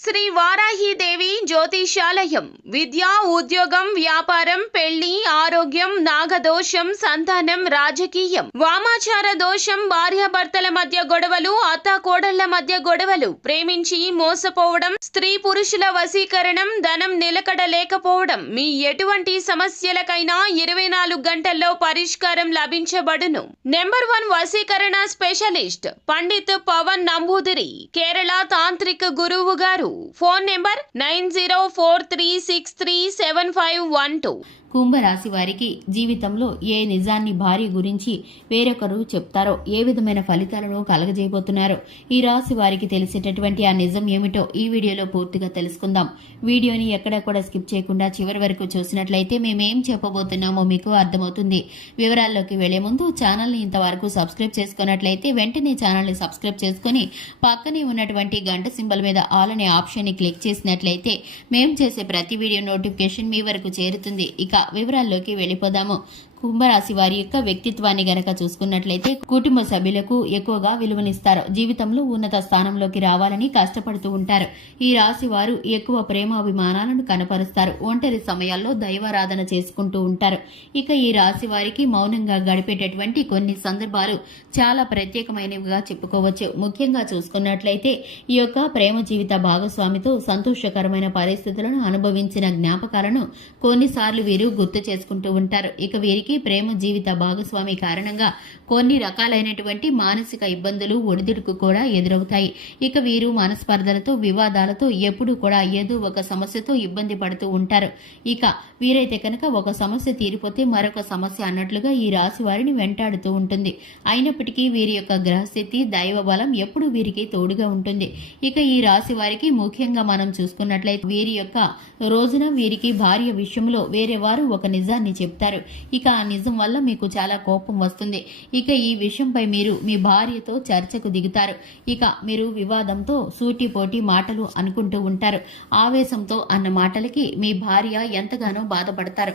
శ్రీ వారాహిదేవి జ్యోతిషాలయం విద్య, ఉద్యోగం, వ్యాపారం, పెళ్లి, ఆరోగ్యం, నాగదోషం, సంతానం, రాజకీయం, వామాచార దోషం, భార్యాభర్తల మధ్య గొడవలు, అత్తాకోడళ్ల మధ్య గొడవలు, ప్రేమించి మోసపోవడం, స్త్రీ పురుషుల వశీకరణం, ధనం నిలకడ లేకపోవడం, మీ ఎటువంటి సమస్యలకైనా 24 గంటల్లో పరిష్కారం లభించబడును. నెంబర్ 1 వశీకరణ స్పెషలిస్ట్ పండిత్ పవన్ నంబూదిరి, కేరళ తాంత్రిక గురువు గారు. Phone number 9043637512. కుంభరాశి వారికి జీవితంలో ఏ నిజాన్ని భార్య గురించి వేరొకరు చెప్తారో, ఏ విధమైన ఫలితాలను కలగజేయబోతున్నారో, ఈ రాశి వారికి తెలిసేటటువంటి ఆ నిజం ఏమిటో ఈ వీడియోలో పూర్తిగా తెలుసుకుందాం. వీడియోని ఎక్కడా కూడా స్కిప్ చేయకుండా చివరి వరకు చూసినట్లయితే మేమేం చెప్పబోతున్నామో మీకు అర్థమవుతుంది. వివరాల్లోకి వెళ్లే ముందు ఛానల్ని ఇంతవరకు సబ్స్క్రైబ్ చేసుకున్నట్లయితే వెంటనే ఛానల్ని సబ్స్క్రైబ్ చేసుకుని పక్కనే ఉన్నటువంటి గంట సింబల్ మీద ఆల్ అనే ఆప్షన్ ని క్లిక్ చేసినట్లయితే మేము చేసే ప్రతి వీడియో నోటిఫికేషన్ మీ వరకు చేరుతుంది. ఇక వివరాల్లోకి వెళ్ళిపోదాము. కుంభరాశి వారి యొక్క వ్యక్తిత్వాన్ని గనక చూసుకున్నట్లయితే కుటుంబ సభ్యులకు ఎక్కువగా విలువనిస్తారు. జీవితంలో ఉన్నత స్థానంలోకి రావాలని కష్టపడుతూ ఉంటారు. ఈ రాశి వారు ఎక్కువ ప్రేమాభిమానాలను కనపరుస్తారు. ఒంటరి సమయాల్లో దైవారాధన చేసుకుంటూ ఉంటారు. ఇక ఈ రాశి వారికి మౌనంగా గడిపేటటువంటి కొన్ని సందర్భాలు చాలా ప్రత్యేకమైనవిగా చెప్పుకోవచ్చు. ముఖ్యంగా చూసుకున్నట్లయితే ఈ యొక్క ప్రేమ జీవిత భాగస్వామితో సంతోషకరమైన పరిస్థితులను అనుభవించిన జ్ఞాపకాలను కొన్నిసార్లు వీరు గుర్తు చేసుకుంటూ ఉంటారు. ఇక వీరికి ప్రేమ జీవిత భాగస్వామి కారణంగా కొన్ని రకాలైనటువంటి మానసిక ఇబ్బందులు, ఒడిదుడుకు కూడా ఎదురవుతాయి. ఇక వీరు మనస్పర్ధలతో, వివాదాలతో ఎప్పుడూ కూడా ఏదో ఒక సమస్యతో ఇబ్బంది పడుతూ ఉంటారు. ఇక వీరైతే కనుక ఒక సమస్య తీరిపోతే మరొక సమస్య అన్నట్లుగా ఈ రాశి వారిని వెంటాడుతూ ఉంటుంది. అయినప్పటికీ వీరి యొక్క గ్రహస్థితి, దైవ బలం ఎప్పుడూ వీరికి తోడుగా ఉంటుంది. ఇక ఈ రాశి వారికి ముఖ్యంగా మనం చూసుకున్నట్లయితే వీరి యొక్క రోజున వీరికి భార్య విషయంలో వేరే వారు ఒక నిజాన్ని చెప్తారు. ఇక ఆ నిజం వల్ల మీకు చాలా కోపం వస్తుంది. ఇక ఈ విషయంపై మీరు మీ భార్యతో చర్చకు దిగుతారు. ఇక మీరు వివాదంతో సూటిపోటి మాటలు అనుకుంటూ ఉంటారు. ఆవేశంతో అన్న మాటలకి మీ భార్య ఎంతగానో బాధపడతారు.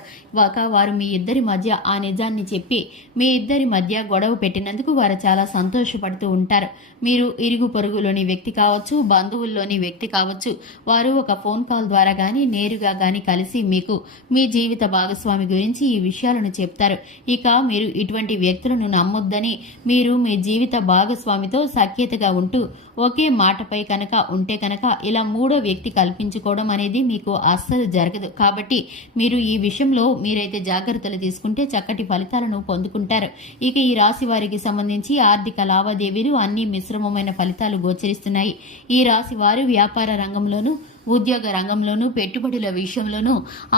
వారు మీ ఇద్దరి మధ్య ఆ నిజాన్ని చెప్పి మీ ఇద్దరి మధ్య గొడవ పెట్టినందుకు వారు చాలా సంతోషపడుతూ ఉంటారు. మీరు ఇరుగు పొరుగులోని వ్యక్తి కావచ్చు, బంధువుల్లోని వ్యక్తి కావచ్చు, వారు ఒక ఫోన్ కాల్ ద్వారా గానీ నేరుగా గానీ కలిసి మీకు మీ జీవిత భాగస్వామి గురించి ఈ విషయాలను చెప్తారు. ఇక మీరు ఇటువంటి వ్యక్తులను నమ్మొద్దని, మీరు మీ జీవిత భాగస్వామితో సఖ్యతగా ఉంటూ ఒకే మాటపై కనుక ఉంటే కనుక ఇలా మూడో వ్యక్తి కల్పించుకోవడం అనేది మీకు అస్సలు జరగదు. కాబట్టి మీరు ఈ విషయంలో మీరైతే జాగ్రత్తలు తీసుకుంటే చక్కటి ఫలితాలను పొందుకుంటారు. ఇక ఈ రాశి వారికి సంబంధించి ఆర్థిక లావాదేవీలు అన్ని మిశ్రమమైన ఫలితాలు గోచరిస్తున్నాయి. ఈ రాశి వారు వ్యాపార రంగంలోనూ, ఉద్యోగ రంగంలోనూ, పెట్టుబడుల విషయంలోనూ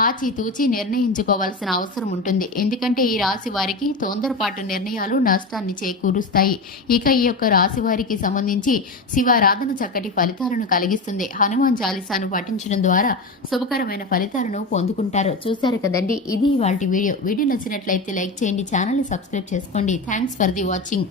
ఆచితూచి నిర్ణయించుకోవాల్సిన అవసరం ఉంటుంది. ఎందుకంటే ఈ రాశి వారికి తొందరపాటు నిర్ణయాలు నష్టాన్ని చేకూరుస్తాయి. ఇక ఈ యొక్క రాశి వారికి సంబంధించి శివారాధన చక్కటి ఫలితాలను కలిగిస్తుంది. హనుమాన్ చాలీసాను పఠించడం ద్వారా శుభకరమైన ఫలితాలను పొందుకుంటారు. చూశారు కదండి, ఇది ఇవాల్టి వీడియో. వీడియో నచ్చినట్లయితే లైక్ చేయండి, ఛానల్ని సబ్స్క్రైబ్ చేసుకోండి. Thanks for the watching.